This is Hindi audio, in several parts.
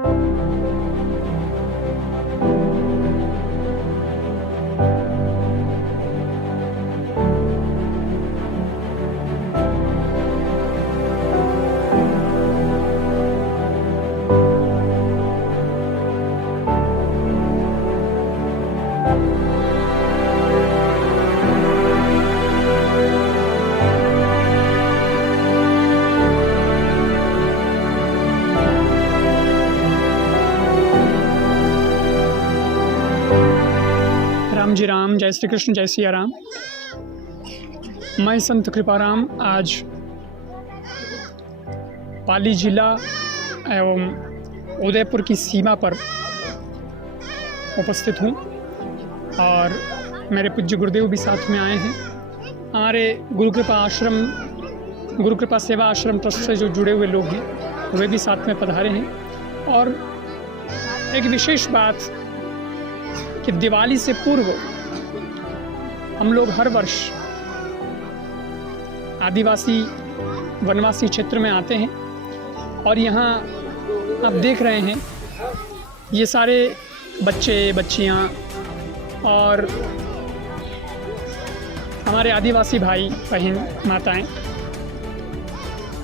राम जी राम, जय श्री कृष्ण, जय सिया राम। मैं संत कृपाराम आज पाली जिला एवं उदयपुर की सीमा पर उपस्थित हूँ और मेरे पूज्य गुरुदेव भी साथ में आए हैं। हमारे गुरु कृपा सेवा आश्रम ट्रस्ट से जो जुड़े हुए लोग हैं वे भी साथ में पधारे हैं। और एक विशेष बात कि दिवाली से पूर्व हम लोग हर वर्ष आदिवासी वनवासी क्षेत्र में आते हैं और यहाँ आप देख रहे हैं ये सारे बच्चे बच्चियाँ और हमारे आदिवासी भाई बहन माताएं,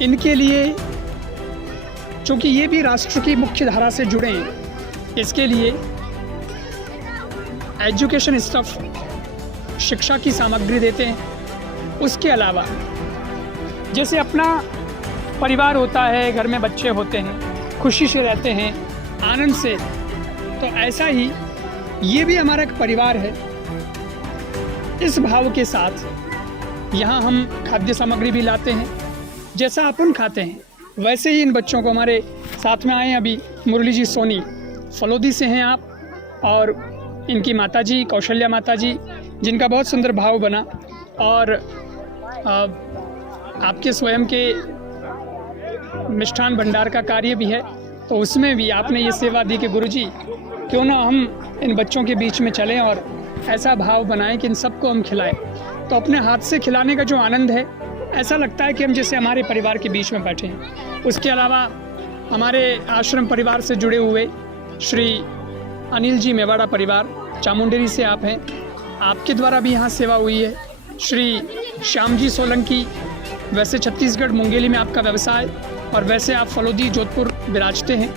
इनके लिए चूँकि ये भी राष्ट्र की मुख्य धारा से जुड़े हैं, इसके लिए एजुकेशन स्टफ शिक्षा की सामग्री देते हैं। उसके अलावा जैसे अपना परिवार होता है, घर में बच्चे होते हैं, खुशी से रहते हैं, आनंद से, तो ऐसा ही ये भी हमारा एक परिवार है। इस भाव के साथ यहाँ हम खाद्य सामग्री भी लाते हैं। जैसा अपन खाते हैं वैसे ही इन बच्चों को, हमारे साथ में आए अभी मुरली जी सोनी, फलोदी से हैं आप, और इनकी माताजी कौशल्या माताजी, जिनका बहुत सुंदर भाव बना। और आपके स्वयं के मिष्ठान भंडार का कार्य भी है, तो उसमें भी आपने ये सेवा दी कि गुरुजी क्यों ना हम इन बच्चों के बीच में चलें और ऐसा भाव बनाएं कि इन सबको हम खिलाएं। तो अपने हाथ से खिलाने का जो आनंद है, ऐसा लगता है कि हम जैसे हमारे परिवार के बीच में बैठे हैं। उसके अलावा हमारे आश्रम परिवार से जुड़े हुए श्री अनिल जी मेवाड़ा परिवार, चामुंडेरी से आप हैं, आपके द्वारा भी यहाँ सेवा हुई है। श्री श्याम जी सोलंकी, वैसे छत्तीसगढ़ मुंगेली में आपका व्यवसाय और वैसे आप फलोदी जोधपुर विराजते हैं।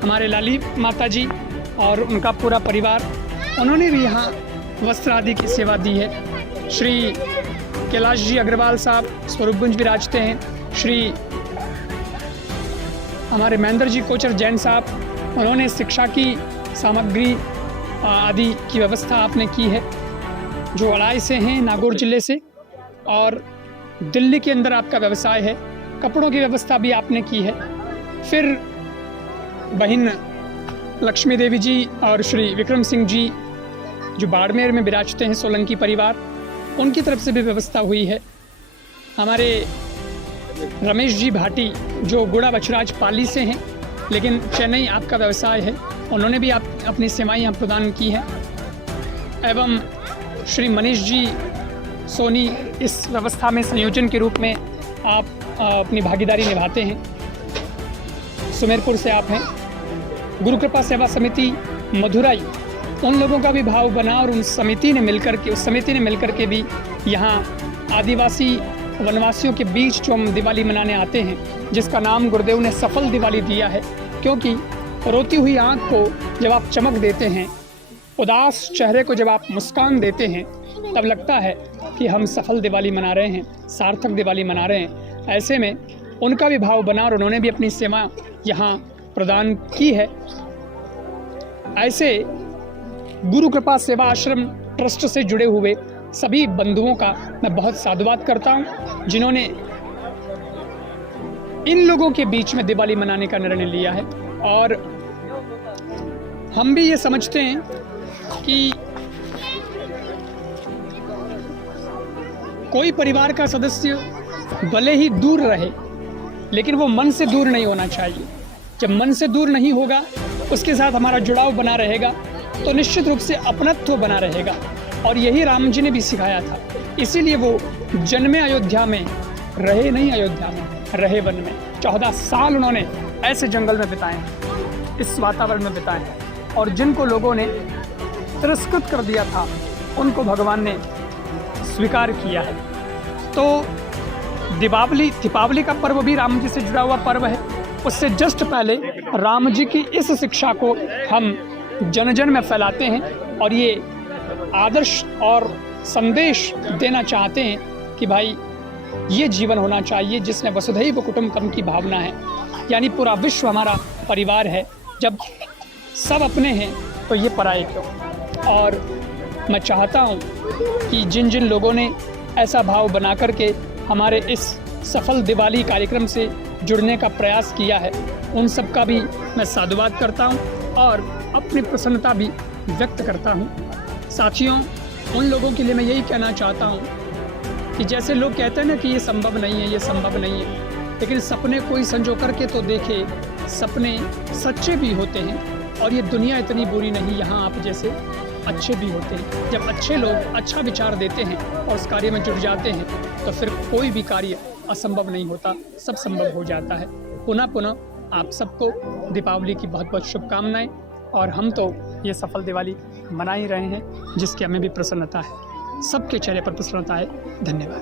हमारे लाली माता जी और उनका पूरा परिवार, उन्होंने भी यहाँ वस्त्र आदि की सेवा दी है। श्री कैलाश जी अग्रवाल साहब स्वरूपगंज विराजते हैं। श्री हमारे महेंद्र जी कोचर जैन साहब, उन्होंने शिक्षा की सामग्री आदि की व्यवस्था आपने की है, जो अड़ाई से हैं, नागौर ज़िले से, और दिल्ली के अंदर आपका व्यवसाय है। कपड़ों की व्यवस्था भी आपने की है। फिर बहन लक्ष्मी देवी जी और श्री विक्रम सिंह जी जो बाड़मेर में विराजते हैं, सोलंकी परिवार, उनकी तरफ से भी व्यवस्था हुई है। हमारे रमेश जी भाटी जो गुड़ा बछराज पाली से हैं, लेकिन चेन्नई आपका व्यवसाय है, उन्होंने भी आप अपनी सेवाएं यहाँ प्रदान की हैं। एवं श्री मनीष जी सोनी इस व्यवस्था में संयोजन के रूप में आप अपनी भागीदारी निभाते हैं। सुमेरपुर से आप हैं। गुरु कृपा सेवा समिति मधुराई, उन लोगों का भी भाव बना और उस समिति ने मिलकर के भी यहाँ आदिवासी वनवासियों के बीच जो हम दिवाली मनाने आते हैं, जिसका नाम गुरुदेव ने सफल दिवाली दिया है। क्योंकि रोती हुई आँख को जब आप चमक देते हैं, उदास चेहरे को जब आप मुस्कान देते हैं, तब लगता है कि हम सफल दिवाली मना रहे हैं, सार्थक दिवाली मना रहे हैं। ऐसे में उनका भी भाव बना और उन्होंने भी अपनी सेवा यहाँ प्रदान की है। ऐसे गुरु कृपा सेवा आश्रम ट्रस्ट से जुड़े हुए सभी बंधुओं का मैं बहुत साधुवाद करता हूँ, जिन्होंने इन लोगों के बीच में दिवाली मनाने का निर्णय लिया है। और हम भी ये समझते हैं कि कोई परिवार का सदस्य भले ही दूर रहे, लेकिन वो मन से दूर नहीं होना चाहिए। जब मन से दूर नहीं होगा, उसके साथ हमारा जुड़ाव बना रहेगा, तो निश्चित रूप से अपनत्व बना रहेगा। और यही राम जी ने भी सिखाया था। इसीलिए वो जन्मे अयोध्या में, रहे नहीं अयोध्या में, रहे वन में। 14 साल उन्होंने ऐसे जंगल में बिताए। इस वातावरण में बिताए और जिनको लोगों ने तिरस्कृत कर दिया था उनको भगवान ने स्वीकार किया है। तो दीपावली का पर्व भी राम जी से जुड़ा हुआ पर्व है। उससे जस्ट पहले राम जी की इस शिक्षा को हम जन जन में फैलाते हैं और ये आदर्श और संदेश देना चाहते हैं कि भाई ये जीवन होना चाहिए जिसमें वसुधैव कुटुंबकम की भावना है, यानी पूरा विश्व हमारा परिवार है। जब सब अपने हैं तो ये पराये क्यों। और मैं चाहता हूँ कि जिन जिन लोगों ने ऐसा भाव बना करके हमारे इस सफल दिवाली कार्यक्रम से जुड़ने का प्रयास किया है, उन सब का भी मैं साधुवाद करता हूँ और अपनी प्रसन्नता भी व्यक्त करता हूँ। साथियों, उन लोगों के लिए मैं यही कहना चाहता हूँ कि जैसे लोग कहते हैं ना कि ये संभव नहीं है, ये संभव नहीं है, लेकिन सपने कोई संजो करके तो देखे, सपने सच्चे भी होते हैं और ये दुनिया इतनी बुरी नहीं, यहाँ आप जैसे अच्छे भी होते हैं। जब अच्छे लोग अच्छा विचार देते हैं और उस कार्य में जुट जाते हैं तो फिर कोई भी कार्य असंभव नहीं होता, सब संभव हो जाता है। पुनः आप सबको दीपावली की बहुत बहुत शुभकामनाएं। और हम तो ये सफल दिवाली मना ही रहे हैं जिसकी हमें भी प्रसन्नता है। सबके चेहरे पर प्रसन्नता है। धन्यवाद।